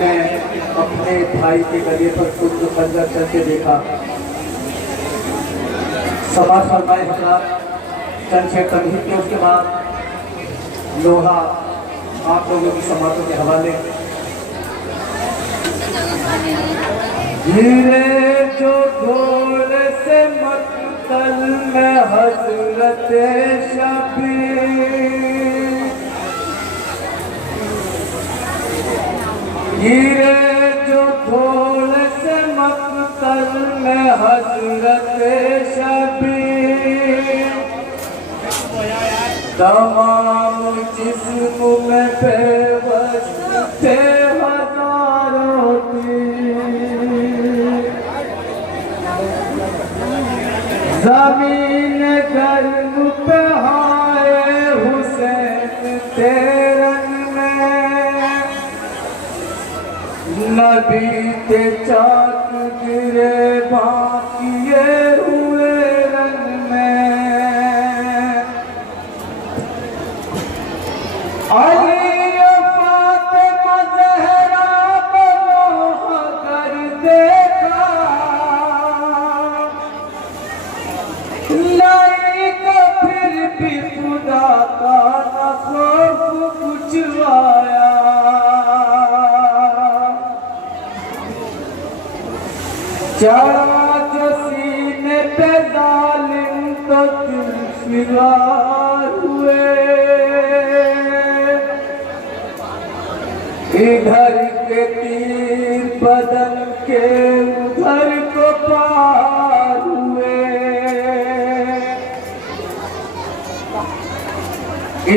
मैंने अपने भाई के गले पर कुछ खंजर चलते देखा। समाज फरमाए हजरात चंद शेर तमहीद के उसके बाद लोहा आप लोगों की समातों के हवाले। हीरे जो ढोल से मक्तल में हजरत शबीर, हीरे जो ढोल से मक्तल में हजरत शबीर, तमाम जिस्म में बेबस थे हजारों ज़मीन गर्म पे हाय हुसैन तेरन में, नबी के चाक गिरे बाकिए हुए रंग में। चढ़ा जो सीने पे जालिम तो दिल फिरार हुए, इधर के तीर बदन के उधर को पार हुए,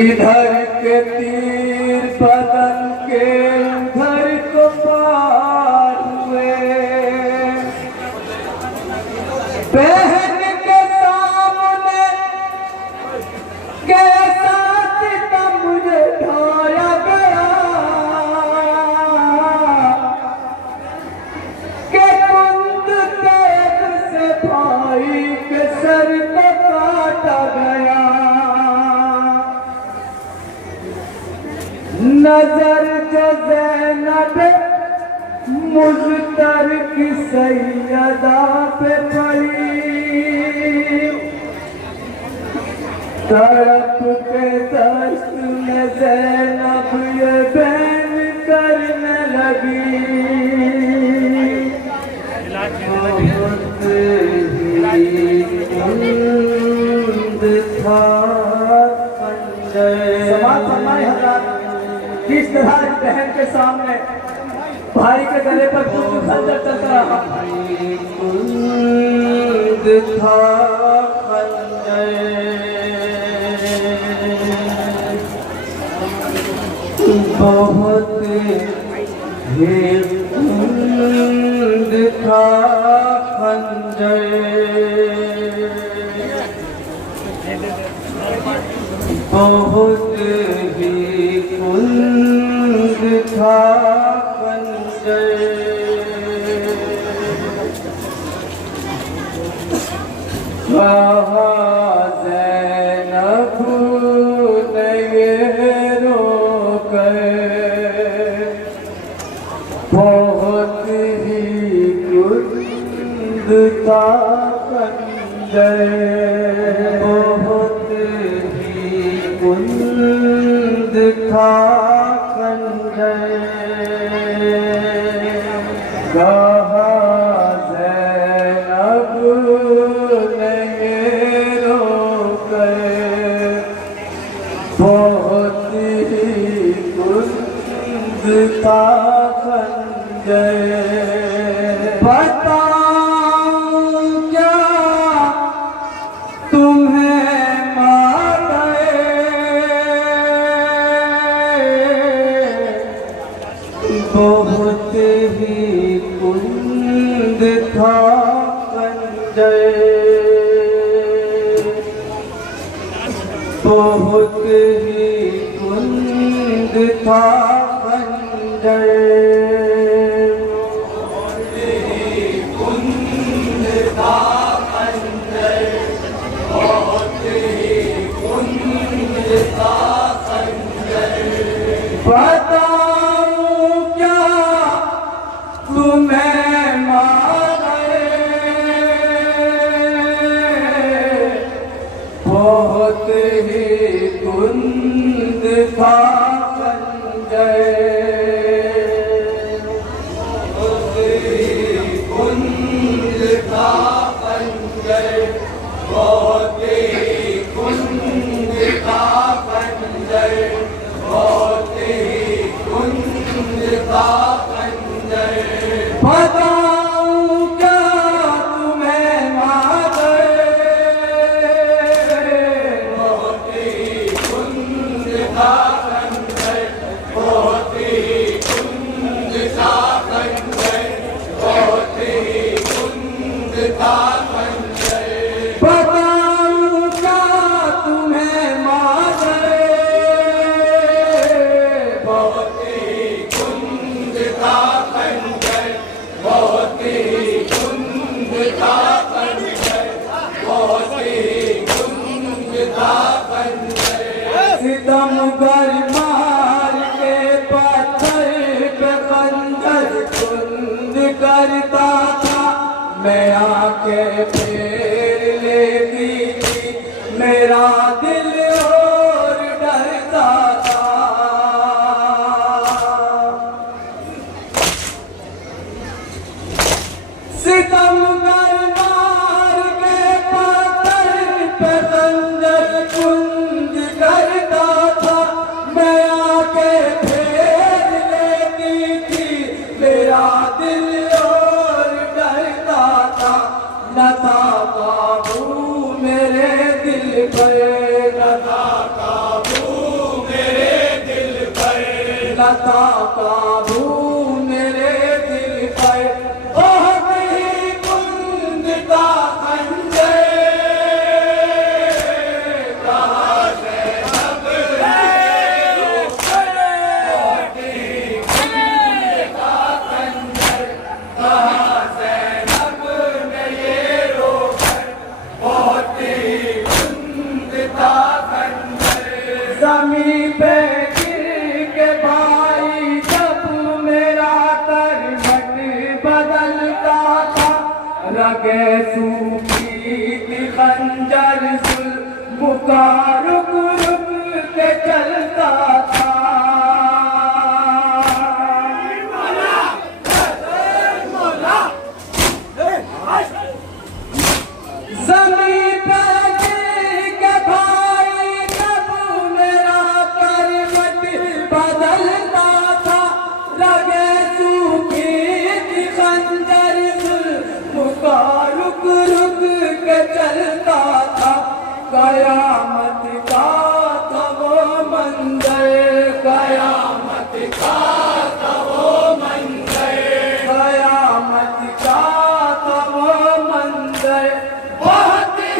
इधर के तीर बदन के उधर को पार हुए। बहन के सामने कैसा सितम मुझे ढाया गया, के कुंद तेज से भाई के सर को काटा गया। नजर जो ज़ैनब मुज़्तर की सैयदा पे पड़ी, तड़प के दस्त में ज़ैनब ये बैन करने लगी। समाज फरमाए हज़रात किस तरह बहन के सामने भाई के गले पर कुछ खंजर चलता रहा। था बहुत ही था खंजर, बहुत ही कुंद था ज़ैनब ने ये रोकर बहुत ही कुंद था खंजर, बहुत ही कुंद था खंजर। बहुत ही कुंद था खंजर, बताऊं क्या तुम्हें मार गए, बहुत ही कुंद था खंजर, बहुत ही कुंद था खंजर, बहुत ही कुंद था खंजर, बहुत ही कुंद था खंजर। बताऊं क्या बहुत ही कुंद था संजय, बहुत ही कुंद था संजय, बहुत ही कुंद था संजय, बहुत ही कुंद था संजय। बताऊं क्या तुम्हें माधव, बहुत ही कुंद था संजय, बहुत ही कुंद था संजय, बहुत ही कुंद था संजय। बताऊं क्या तुम्हें माधव, बहुत ही कुंद था संजय, बहुत ही कुंद था संजय, बहुत ही कुंद था संजय। सितमगर मार के पत्थर पे खंजर कुंद करता था, मैं आके फेर लेती थी, मेरा दिल और डरता था। सितमगर मार के पत्थर पे खंजर कुंद करता था, मैं आके फेर लेती थी, मेरा दिल और डरता था। न था काबू मेरे दिल पर, न था काबू मेरे दिल पर, न था काबू मेरे दिल पर। बहुत ही कुंद था संजय, कहाँ से अब बहुत ही कुंद था संजय, कहाँ से अब ये रोकर, बहुत ही कुंद था संजय। ज़मीं पे गिर के भाई जब मेरा करवट बदलता था, रगे सूखी थी खंजर जुल्म का रुक रुक के चलता था। ज़मीं पे गिर के भाई जब मेरा करवट बदलता था, रगे सूखी थी खंजर जुल्म का रुक रुक के चलता था। कयामत का था वो मंजर, कयामत का था वो मंजर, कयामत का था वो मंजर। बहुत ही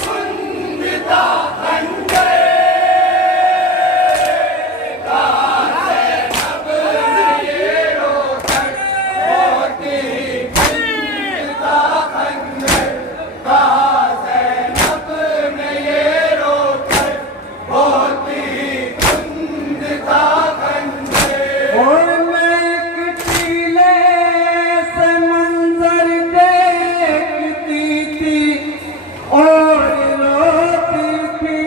कुंद था संजय, कहाँ से अब ये रोकर, बहुत ही कुंद था संजय, कहाँ से अब ये रोकर, बहुत ही कुंद था संजय। और मैं एक टीले से मंजर देखती थी और रोती थी,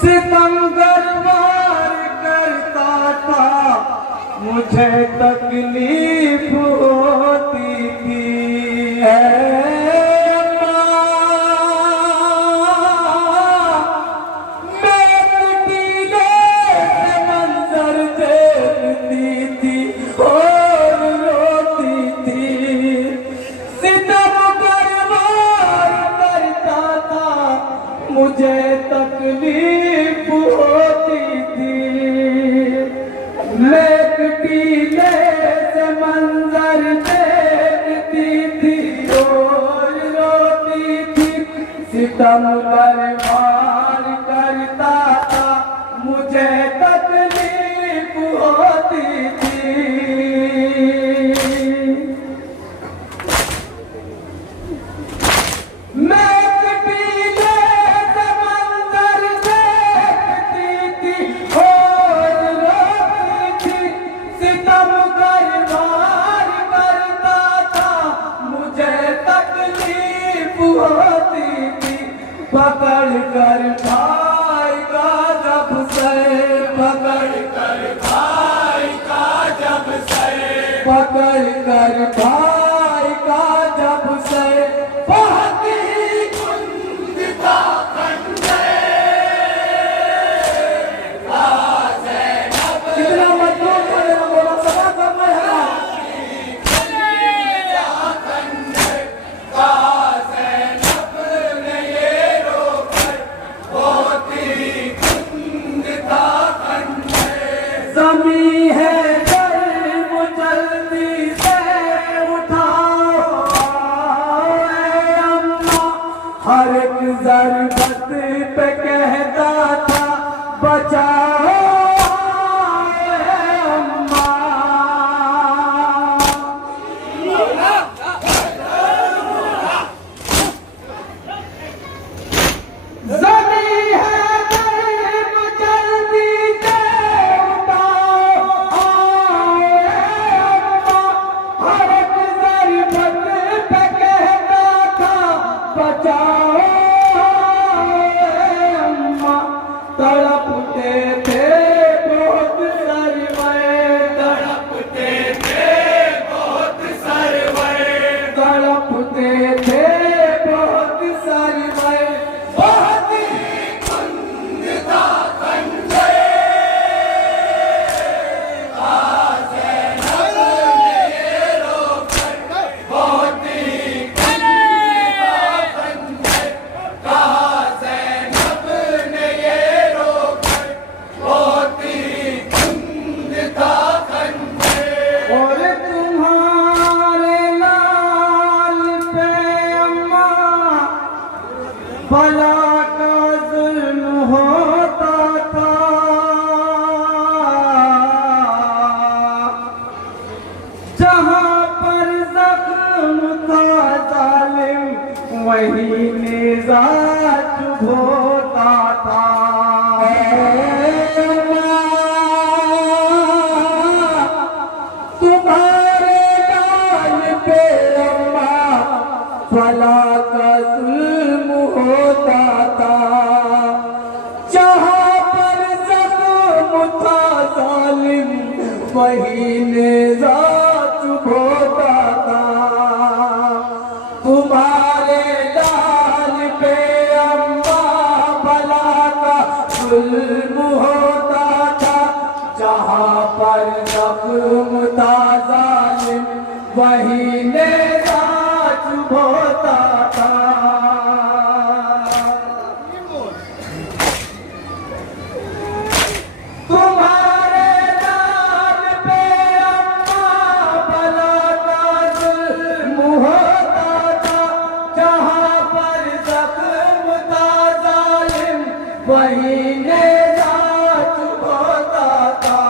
सितमगर वार करता था, मुझे तकलीफ होती थी। मैं टीले से मंजर देखती थी और रोती थी, सितमगर वार करता था, मुझे तकलीफ होती थी। मैं टीले से मंजर देखती थी और रोती थी, सितमगर वार करता था, मुझे तकलीफ होती थी। मैं टीले से मंजर देखती थी और रोती थी, सितमगर वार करता था, मुझे तकलीफ पकड़ कर भाई का जब से, पकड़ कर भाई का जब से, पकड़ कर भाई का जब से बहुत ही कुंद का खंडे। कितना मजबूत है बोला सभा करना है। जमी है गर्म जल्दी से उठाओ अम्मा, हर एक जरूरत पे कहता था बचाओ अम्मा। जमी है गर्म जल्दी से तड़पते थे बहुत सरवरे, तड़पते थे बहुत सरवरे, तड़पते थे बहुत सरवरे, बहुत ही कुंद था खंडे। बहुत ही भला का जुल्म होता था, जहाँ पर जख्म था जालिम वहीं निज़ा चुभ होता था। तुम्हारे गाल पे अम्मा भला का जुल्म होता था, जहाँ पर जख्म था जालिम वहीं निज़ा चुभ होता था। तुम्हारे लाल पे अम्मा भला का जुल्म होता था, जहाँ पर जख्म था जालिम वहीं निज़ा चुभ होता था। तुम्हारे लाल पे अम्मा भला का जुल्म होता था, जहाँ पर जख्म था जालिम वहीं निज़ा चुभ होता था।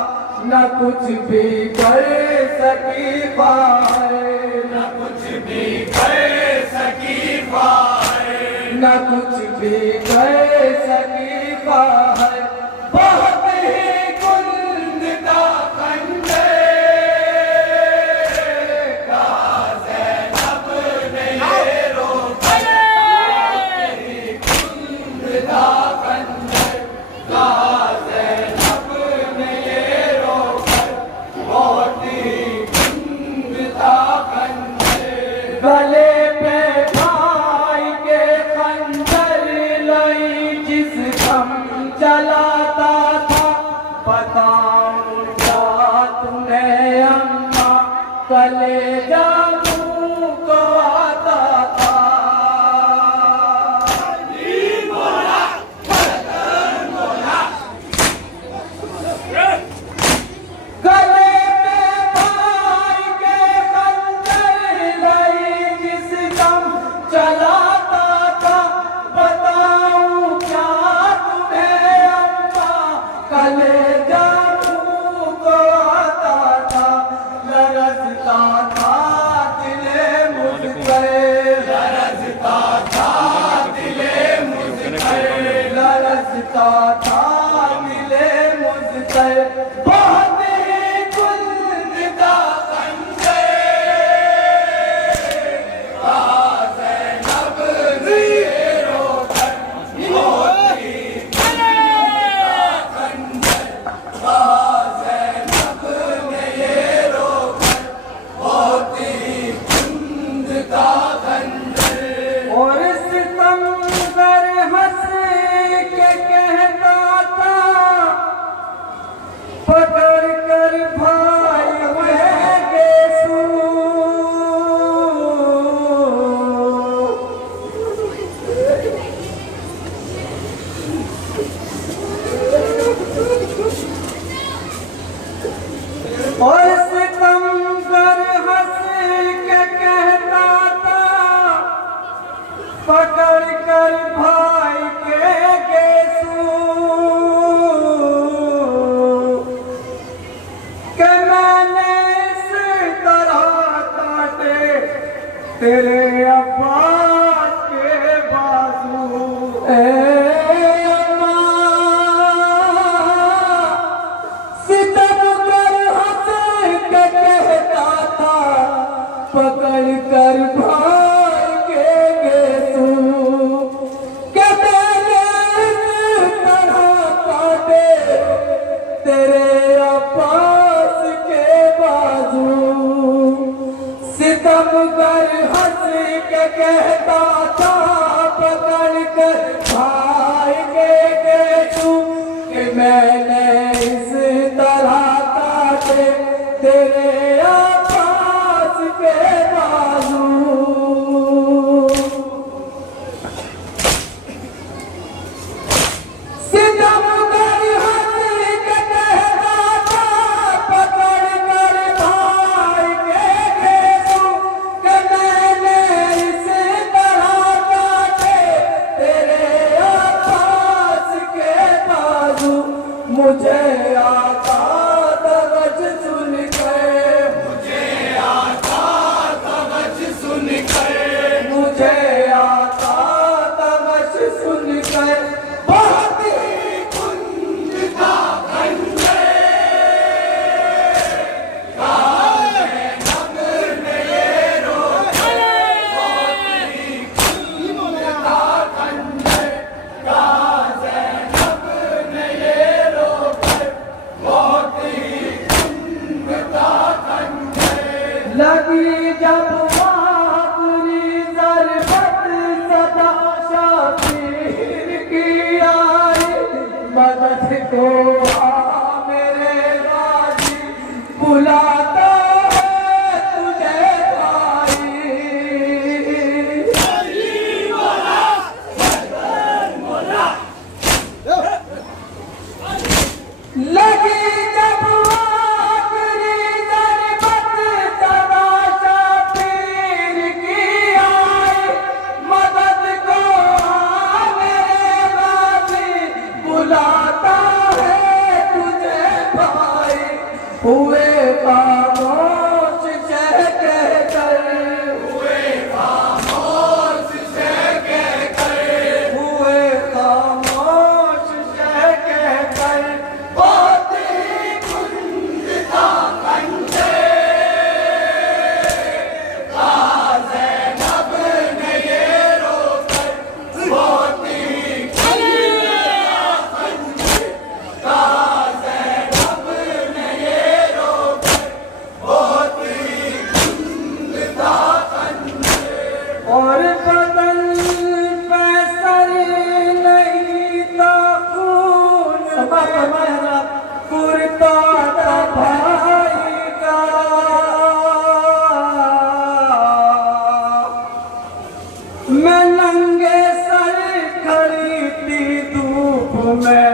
न कुछ भी कर सकी पाए, न कुछ भी कर सकी पाए, न कुछ भी कर सकी पाए, बहुत ही कुंद का खंडे। कहा ज़ैनब ने ये रोका, कुंद का खंडे, कहा ज़ैनब ने ये रोका, बहुत ही कुंद का खंडे। गले पे भाई के खंजर लई का खंजर। और सितमगर हंस के कहता था पकड़ कर भाई गेसू। और सितमगर हंस के कहता था पकड़ कर भाई के गेसू कि मैंने इस तरह काटे तेरे अब्बास के बाजू। सितमगर हंस के कहता था पकड़ कर भाई के गेसू कि मैंने इस तरह काटे तेरे अब्बास के बाजू। सितमगर हंस के कहता था पकड़ कर भाई के गेसू कि मैंने इस तरह काटे तेरे अब्बास के बाजू। सितमगर हंस के कहता था पकड़ कर भाई के गेसू कि मैंने इस तरह काटे तेरे अब्बास के बाजू। मुझे आता दर्द सुन कर, मुझे आता तवज सुन कर, मुझे आता तमश सुन कर बहुत ही कुंज का खंजर। लगी जब आखिरी ज़रबत सदा शबीर की आई मदद को आ मेरे गाजी बुलाता है तुझे भाई। लगी जब आखिरी ज़रबत सदा शबीर की आई मदद को आ मेरे गाजी बुलाता है तुझे भाई। हुए खामोश शह कहकर, हुए खामोश शह कहकर, हुए खामोश शह कहकर बहुत ही कुंज का खंजर। ज़ैनब ने ये रोकर बहुत ही कुंज का खंजर। ज़ैनब ने ये रोकर बहुत ही कुंज का खंजर। और बदन पे सर नहीं था खून कुर्ता था भाई का। मैं नंगे सर खड़ी थी धूप में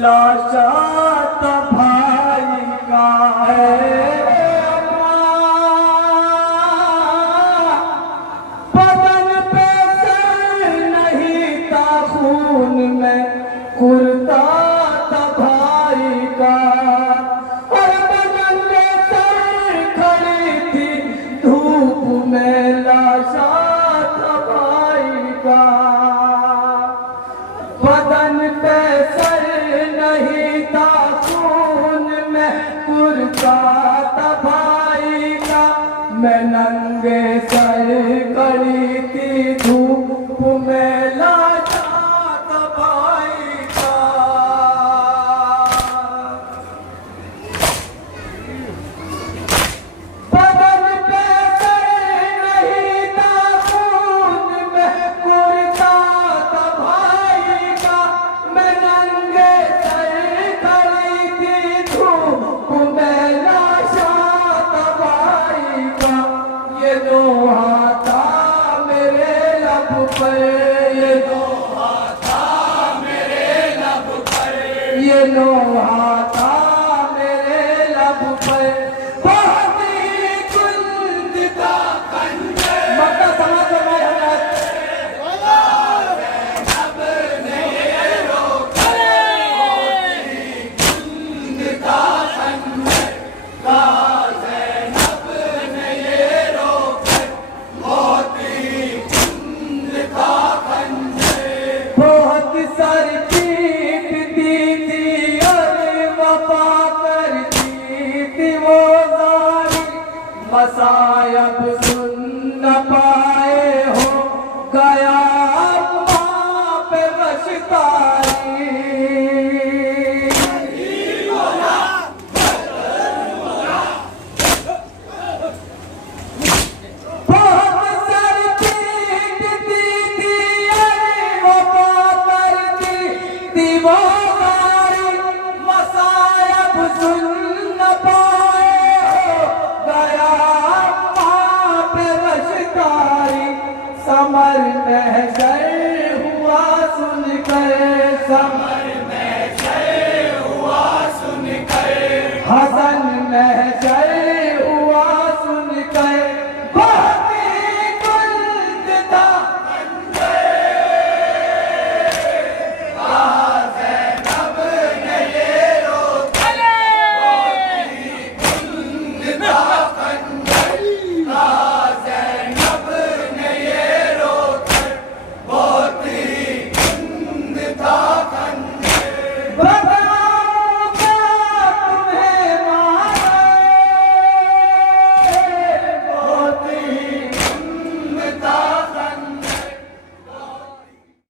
लाशा था भाई का। बदन पे सर नहीं था खून में कुर्ता था भाई का। और बदन पे सर खड़ी थी धूप में लाशा था भाई का। बदन पे सर नहीं था कमर महशर